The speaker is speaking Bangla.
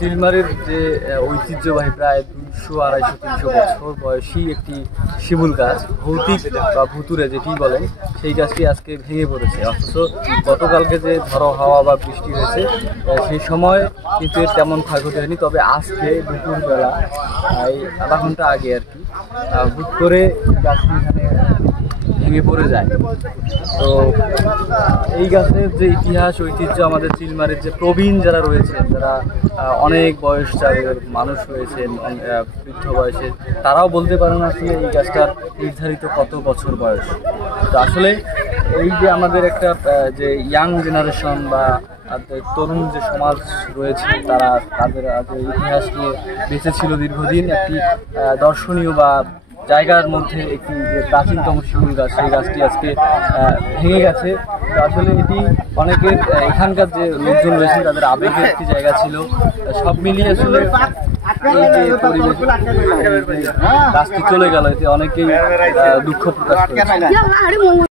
চিলমারির যে ঐতিহ্যবাহী প্রায় 200, 250, 300 বছর বয়সী একটি শিমুল গাছ, ভৌতিক বা ভুতুরে যেটি বলেন, সেই গাছটি আজকে ভেঙে পড়েছে। অথচ গতকালকে যে ঝড়ো হাওয়া বা বৃষ্টি হয়েছে সেই সময় কিন্তু এর তেমন ক্ষয়ক্ষতি হয়নি। তবে আজকে দুপুরবেলা এই আধা ঘন্টা আগে আর কি হুট করে গাছটি এখানে ভেঙে পড়ে যায়। তো এই গাছের যে ইতিহাস ঐতিহ্য, আমাদের চিলমারির যে প্রবীণ যারা রয়েছেন, যারা অনেক বয়স যাদের মানুষ রয়েছেন বৃদ্ধ বয়সে, তারাও বলতে পারেন আসলে এই গাছটার নির্ধারিত কত বছর বয়স। তো আসলে এই যে আমাদের একটা যে ইয়াং জেনারেশন বা তরুণ যে সমাজ রয়েছে, তারা তাদের ইতিহাস নিয়ে বেঁচে ছিল দীর্ঘদিন। একটি দর্শনীয় বা জায়গার মধ্যে একটি যে প্রাচীনতম শিমুল গাছ, সেই গাছটি আজকে ভেঙে গেছে। তো আসলে এটি অনেকের এখানকার যে লোকজন রয়েছেন তাদের আবেগের একটি জায়গা ছিল। সব মিলিয়ে আসলে এই যে পরিবেশ, গাছটি চলে গেল, এতে অনেকেই দুঃখ প্রকাশ করেছে।